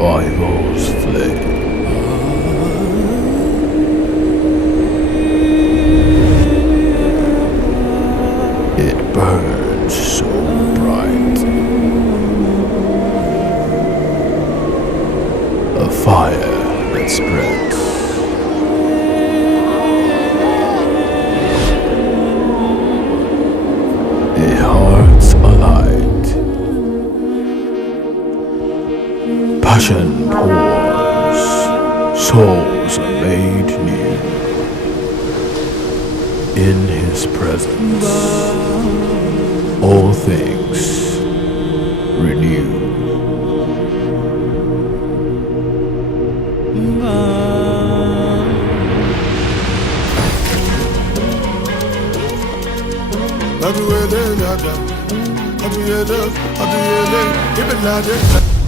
Revival's flame. It burns so bright. A fire that spreads. A heart's alight. Passion pours. Souls are made new. In his presence, all things renew. I do it,